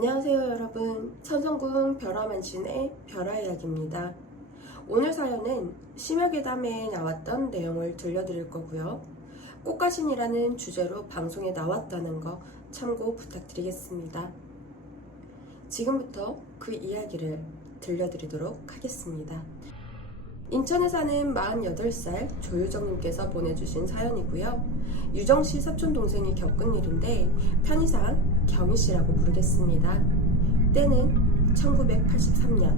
안녕하세요 여러분, 천성궁 벼라만신의 벼라이야기입니다. 오늘 사연은 심야괴담에 나왔던 내용을 들려드릴 거고요. 꽃가신이라는 주제로 방송에 나왔다는 거 참고 부탁드리겠습니다. 지금부터 그 이야기를 들려드리도록 하겠습니다. 인천에 사는 48살 조유정님께서 보내주신 사연이고요. 유정씨 사촌동생이 겪은 일인데 편의상 경희씨라고 부르겠습니다. 때는 1983년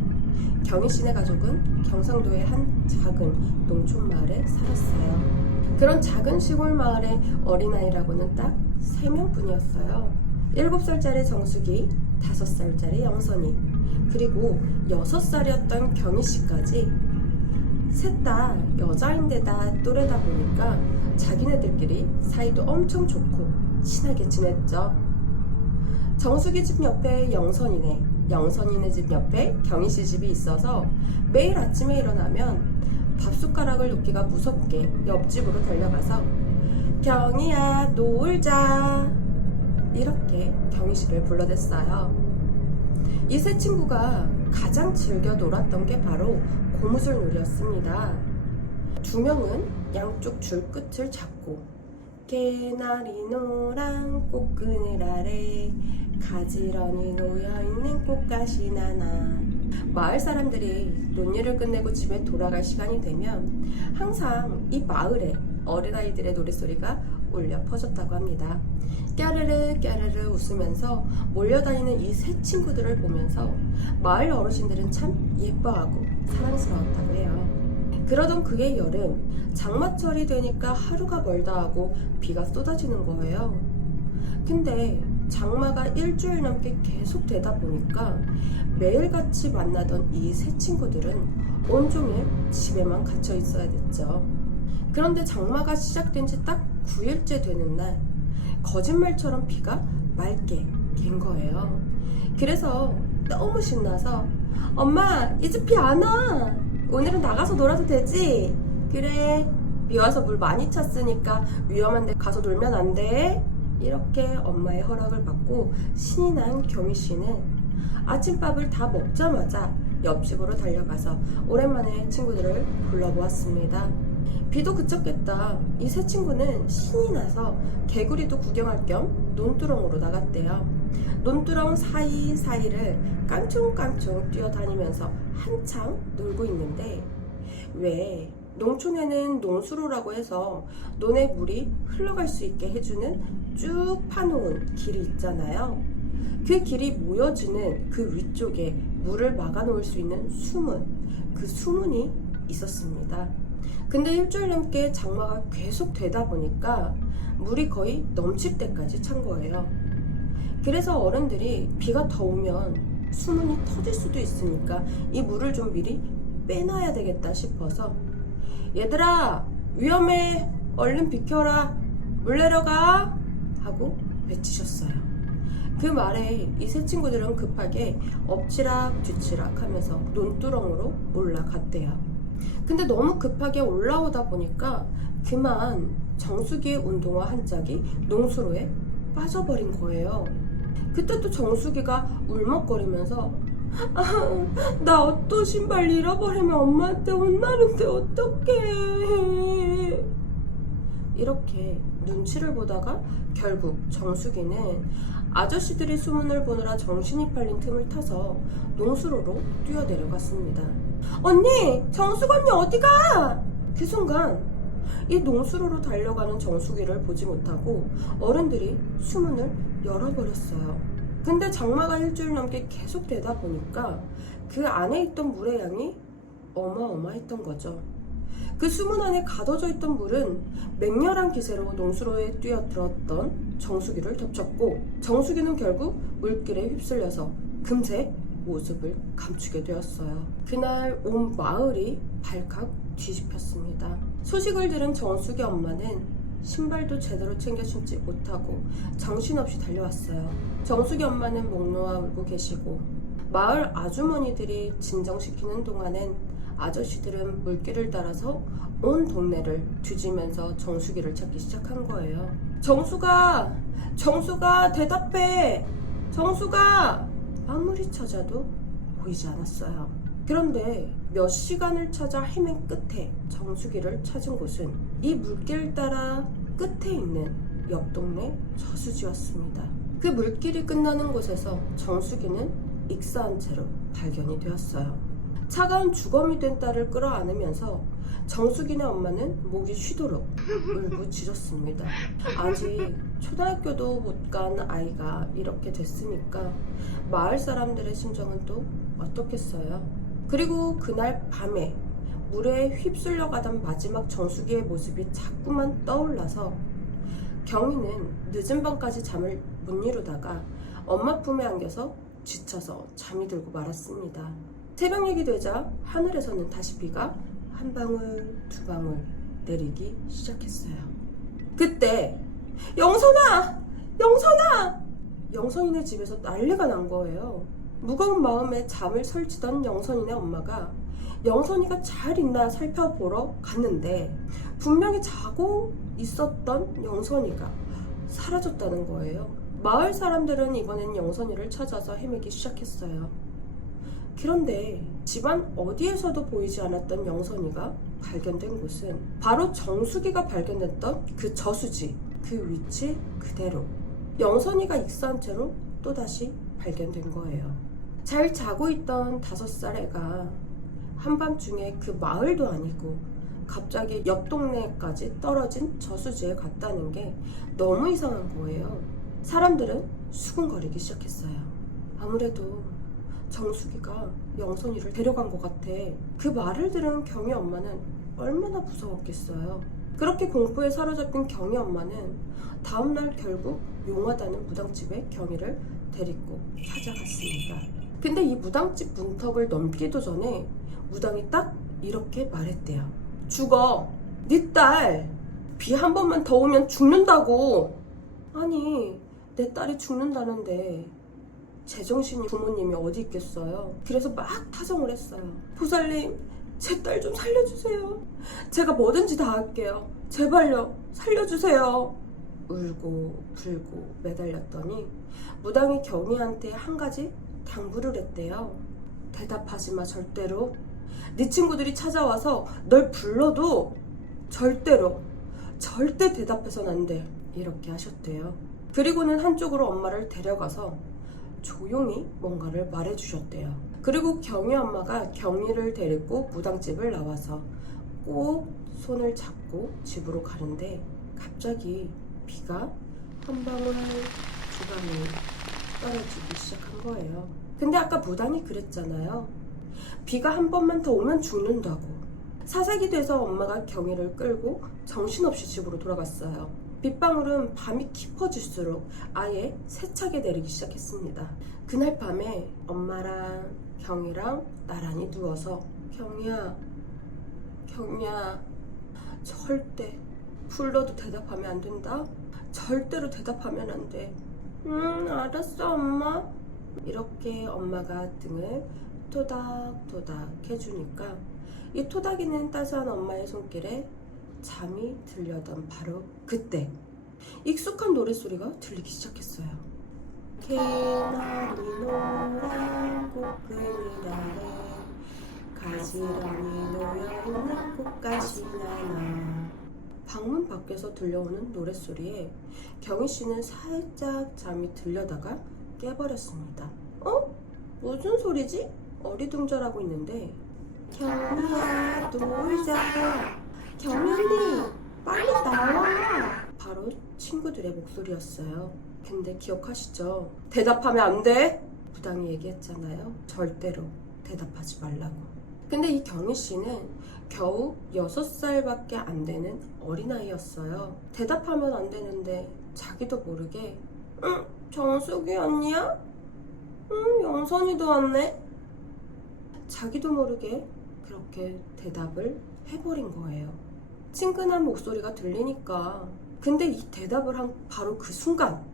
경희씨네 가족은 경상도의 한 작은 농촌 마을에 살았어요. 그런 작은 시골 마을의 어린아이라고는 딱 3명뿐이었어요. 7살짜리 정숙이, 5살짜리 영선이, 그리고 6살이었던 경희씨까지 셋 다 여자인데다 또래다 보니까 자기네들끼리 사이도 엄청 좋고 친하게 지냈죠. 정숙이 집 옆에 영선이네, 영선이네 집 옆에 경희씨 집이 있어서 매일 아침에 일어나면 밥숟가락을 놓기가 무섭게 옆집으로 달려가서 경희야 놀자 이렇게 경희씨를 불러댔어요. 이 세 친구가 가장 즐겨 놀았던 게 바로 고무줄놀이였습니다. 2명은 양쪽 줄 끝을 잡고 개나리 노랑 꽃그늘 아래 가지런히 놓여있는 꽃가시 하나. 마을 사람들이 논일을 끝내고 집에 돌아갈 시간이 되면 항상 이 마을에 어린아이들의 노랫소리가 울려 퍼졌다고 합니다. 까르르 까르르 웃으면서 몰려다니는 이 세 친구들을 보면서 마을 어르신들은 참 예뻐하고 사랑스러웠다고 해요. 그러던 그의 여름, 장마철이 되니까 하루가 멀다 하고 비가 쏟아지는 거예요. 근데 장마가 일주일 넘게 계속 되다 보니까 매일같이 만나던 이 세 친구들은 온종일 집에만 갇혀 있어야 됐죠. 그런데 장마가 시작된 지 딱 9일째 되는 날 거짓말처럼 비가 맑게 갠 거예요. 그래서 너무 신나서 엄마 이제 비 안 와! 오늘은 나가서 놀아도 되지? 그래, 비 와서 물 많이 찼으니까 위험한데 가서 놀면 안 돼? 이렇게 엄마의 허락을 받고 신이 난 경희씨는 아침밥을 다 먹자마자 옆집으로 달려가서 오랜만에 친구들을 불러보았습니다. 비도 그쳤겠다. 이 세 친구는 신이 나서 개구리도 구경할 겸 논두렁으로 나갔대요. 논두렁 사이사이를 깡충깡충 뛰어다니면서 한창 놀고 있는데 왜 농촌에는 농수로라고 해서 논에 물이 흘러갈 수 있게 해주는 쭉 파놓은 길이 있잖아요. 그 길이 모여지는 그 위쪽에 물을 막아놓을 수 있는 수문, 그 수문이 있었습니다. 근데 일주일 넘게 장마가 계속 되다 보니까 물이 거의 넘칠 때까지 찬 거예요. 그래서 어른들이 비가 더 오면 수문이 터질 수도 있으니까 이 물을 좀 미리 빼놔야 되겠다 싶어서 얘들아 위험해 얼른 비켜라 물 내려가 하고 외치셨어요. 그 말에 이 세 친구들은 급하게 엎치락 뒤치락 하면서 논두렁으로 올라갔대요. 근데 너무 급하게 올라오다 보니까 그만 정수기의 운동화 한 짝이 농수로에 빠져버린 거예요. 그때 또 정수기가 울먹거리면서 나 옷도 신발 잃어버리면 엄마한테 혼나는데 어떡해 이렇게 눈치를 보다가 결국 정수기는 아저씨들이 수문을 보느라 정신이 팔린 틈을 타서 농수로로 뛰어내려갔습니다. 언니! 정숙 언니 어디가? 그 순간 이 농수로로 달려가는 정수기를 보지 못하고 어른들이 수문을 열어버렸어요. 근데 장마가 일주일 넘게 계속 되다 보니까 그 안에 있던 물의 양이 어마어마했던 거죠. 그 수문 안에 가둬져 있던 물은 맹렬한 기세로 농수로에 뛰어들었던 정수기를 덮쳤고 정수기는 결국 물길에 휩쓸려서 금세 모습을 감추게 되었어요. 그날 온 마을이 발칵 뒤집혔습니다. 소식을 들은 정숙의 엄마는 신발도 제대로 챙겨 신지 못하고 정신없이 달려왔어요. 정숙의 엄마는 목 놓아 울고 계시고 마을 아주머니들이 진정시키는 동안엔 아저씨들은 물길을 따라서 온 동네를 뒤지면서 정수기를 찾기 시작한 거예요. 정수가 대답해! 정수가! 아무리 찾아도 보이지 않았어요. 그런데 몇 시간을 찾아 헤맨 끝에 정수기를 찾은 곳은 이 물길 따라 끝에 있는 옆 동네 저수지였습니다. 그 물길이 끝나는 곳에서 정수기는 익사한 채로 발견이 되었어요. 차가운 주검이 된 딸을 끌어안으면서 정수기네 엄마는 목이 쉬도록 울부짖었습니다. 아직 초등학교도 못 간 아이가 이렇게 됐으니까 마을 사람들의 심정은 또 어떻겠어요? 그리고 그날 밤에 물에 휩쓸려 가던 마지막 정수기의 모습이 자꾸만 떠올라서 경희는 늦은 밤까지 잠을 못 이루다가 엄마 품에 안겨서 지쳐서 잠이 들고 말았습니다. 새벽녘이 되자 하늘에서는 다시 비가 한 방울 두 방울 내리기 시작했어요. 그때 영선아! 영선아! 영선이네 집에서 난리가 난 거예요. 무거운 마음에 잠을 설치던 영선이네 엄마가 영선이가 잘 있나 살펴보러 갔는데 분명히 자고 있었던 영선이가 사라졌다는 거예요. 마을 사람들은 이번엔 영선이를 찾아서 헤매기 시작했어요. 그런데 집안 어디에서도 보이지 않았던 영선이가 발견된 곳은 바로 정수기가 발견됐던 그 저수지, 그 위치 그대로 영선이가 익사한 채로 또다시 발견된 거예요. 잘 자고 있던 5살 애가 한밤중에 그 마을도 아니고 갑자기 옆 동네까지 떨어진 저수지에 갔다는 게 너무 이상한 거예요. 사람들은 수군거리기 시작했어요. 아무래도 정수기가 영선이를 데려간 것 같아. 그 말을 들은 경희 엄마는 얼마나 무서웠겠어요. 그렇게 공포에 사로잡힌 경희 엄마는 다음날 결국 용하다는 무당집에 경희를 데리고 찾아갔습니다. 근데 이 무당집 문턱을 넘기도 전에 무당이 딱 이렇게 말했대요. 죽어. 네 딸 비 한 번만 더 오면 죽는다고. 아니 내 딸이 죽는다는데 제정신이 부모님이 어디 있겠어요. 그래서 막 타성을 했어요. 보살님 제 딸 좀 살려주세요. 제가 뭐든지 다 할게요. 제발요 살려주세요. 울고 불고 매달렸더니 무당이 경희한테 한 가지 당부를 했대요. 대답하지 마 절대로. 네 친구들이 찾아와서 널 불러도 절대 대답해선 안 돼. 이렇게 하셨대요. 그리고는 한쪽으로 엄마를 데려가서 조용히 뭔가를 말해주셨대요. 그리고 경희 엄마가 경희를 데리고 무당집을 나와서 꼭 손을 잡고 집으로 가는데 갑자기 비가 한 방울 두 방울 떨어지기 시작한 거예요. 근데 아까 무당이 그랬잖아요. 비가 한 번만 더 오면 죽는다고. 사색이 돼서 엄마가 경희를 끌고 정신없이 집으로 돌아갔어요. 빗방울은 밤이 깊어질수록 아예 세차게 내리기 시작했습니다. 그날 밤에 엄마랑 경희랑 나란히 누워서 경희야 절대 불러도 대답하면 안 된다. 절대로 대답하면 안 돼. 알았어 엄마. 이렇게 엄마가 등을 토닥토닥 해주니까 이 토닥이는 따스한 엄마의 손길에 잠이 들려던 바로 그때 익숙한 노랫소리가 들리기 시작했어요. 개나리 노란 꽃그늘 아래 가지런히 놓여있는 꽃가시 하나. 방문 밖에서 들려오는 노랫소리에 경희씨는 살짝 잠이 들려다가 깨버렸습니다. 무슨 소리지? 어리둥절하고 있는데 경희야 놀자. 경희 언니 빨리 나와. 바로 친구들의 목소리였어요. 근데 기억하시죠? 대답하면 안 돼. 무당이 얘기했잖아요. 절대로 대답하지 말라고. 근데 이 경희씨는 겨우 6살밖에 안 되는 어린아이였어요. 대답하면 안 되는데 자기도 모르게 정숙이 언니야? 영선이도 왔네? 자기도 모르게 그렇게 대답을 해버린 거예요. 친근한 목소리가 들리니까. 근데 이 대답을 한 바로 그 순간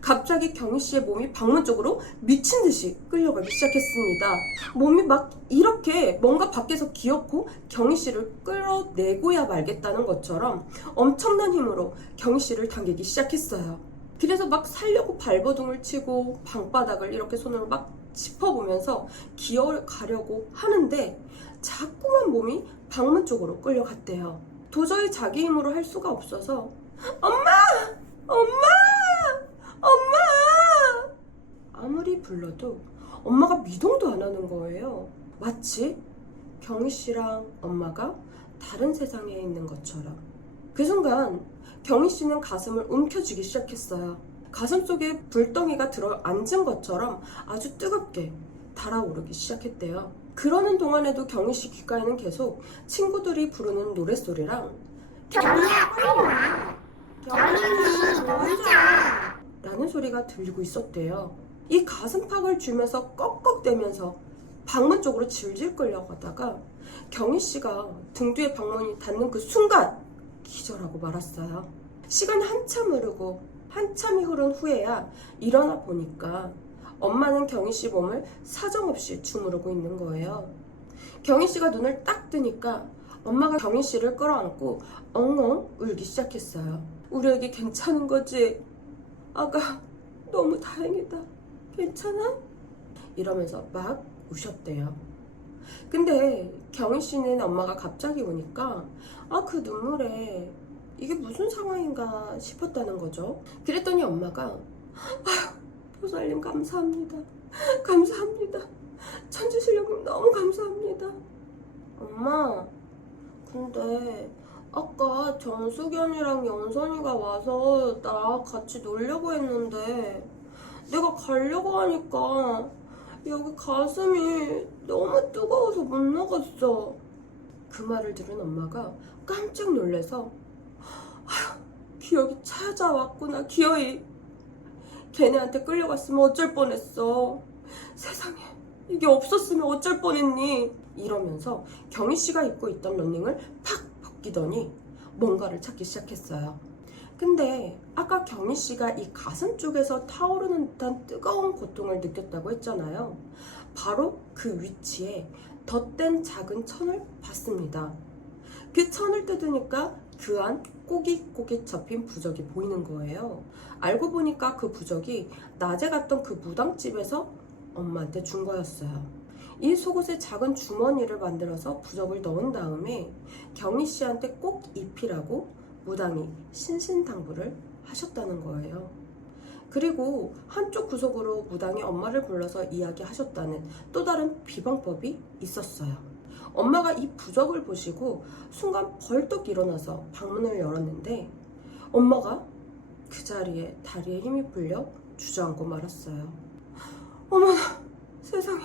갑자기 경희씨의 몸이 방문 쪽으로 미친 듯이 끌려가기 시작했습니다. 몸이 막 이렇게 뭔가 밖에서 기어코 경희씨를 끌어내고야 말겠다는 것처럼 엄청난 힘으로 경희씨를 당기기 시작했어요. 그래서 막 살려고 발버둥을 치고 방바닥을 이렇게 손으로 막 짚어보면서 기어가려고 하는데 자꾸만 몸이 방문 쪽으로 끌려갔대요. 도저히 자기 힘으로 할 수가 없어서 엄마! 엄마! 엄마! 아무리 불러도 엄마가 미동도 안 하는 거예요. 마치 경희 씨랑 엄마가 다른 세상에 있는 것처럼. 그 순간 경희 씨는 가슴을 움켜쥐기 시작했어요. 가슴 속에 불덩이가 들어 앉은 것처럼 아주 뜨겁게 달아오르기 시작했대요. 그러는 동안에도 경희 씨 귓가에는 계속 친구들이 부르는 노랫소리랑 경희야 빨리 와. 경희는 놀자. 라는 소리가 들리고 있었대요. 이 가슴팍을 쥐면서 꺽꺽대면서 방문 쪽으로 질질 끌려가다가 경희 씨가 등 뒤에 방문이 닿는 그 순간 기절하고 말았어요. 시간이 한참이 흐른 후에야 일어나 보니까 엄마는 경희 씨 몸을 사정없이 주무르고 있는 거예요. 경희 씨가 눈을 딱 뜨니까 엄마가 경희 씨를 끌어안고 엉엉 울기 시작했어요. 우리 애기 괜찮은 거지? 아가 너무 다행이다. 괜찮아? 이러면서 막 우셨대요. 근데 경희 씨는 엄마가 갑자기 우니까 그 눈물에 이게 무슨 상황인가 싶었다는 거죠. 그랬더니 엄마가 보살님 감사합니다. 감사합니다. 천주신령님 너무 감사합니다. 엄마, 근데 아까 정수견이랑 연선이가 와서 나 같이 놀려고 했는데 내가 가려고 하니까 여기 가슴이 너무 뜨거워서 못 나갔어. 그 말을 들은 엄마가 깜짝 놀라서 기억이 찾아왔구나. 기어이 걔네한테 끌려갔으면 어쩔 뻔했어. 세상에 이게 없었으면 어쩔 뻔했니. 이러면서 경희 씨가 입고 있던 러닝을 팍 벗기더니 뭔가를 찾기 시작했어요. 근데 아까 경희 씨가 이 가슴 쪽에서 타오르는 듯한 뜨거운 고통을 느꼈다고 했잖아요. 바로 그 위치에 덧댄 작은 천을 봤습니다. 그 천을 뜯으니까 그 안 꼬깃꼬깃 접힌 부적이 보이는 거예요. 알고 보니까 그 부적이 낮에 갔던 그 무당집에서 엄마한테 준 거였어요. 이 속옷에 작은 주머니를 만들어서 부적을 넣은 다음에 경희 씨한테 꼭 입히라고 무당이 신신당부를 하셨다는 거예요. 그리고 한쪽 구석으로 무당이 엄마를 불러서 이야기하셨다는 또 다른 비방법이 있었어요. 엄마가 이 부적을 보시고 순간 벌떡 일어나서 방문을 열었는데 엄마가 그 자리에 다리에 힘이 풀려 주저앉고 말았어요. 어머나 세상에,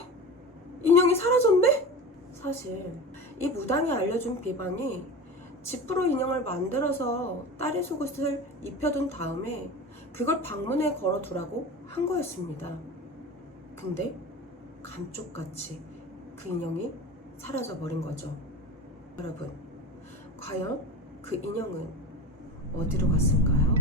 인형이 사라졌네? 사실 이 무당이 알려준 비방이 지프로 인형을 만들어서 딸의 속옷을 입혀둔 다음에 그걸 방문에 걸어두라고 한 거였습니다. 근데 감쪽같이 그 인형이 사라져버린 거죠. 여러분, 과연 그 인형은 어디로 갔을까요?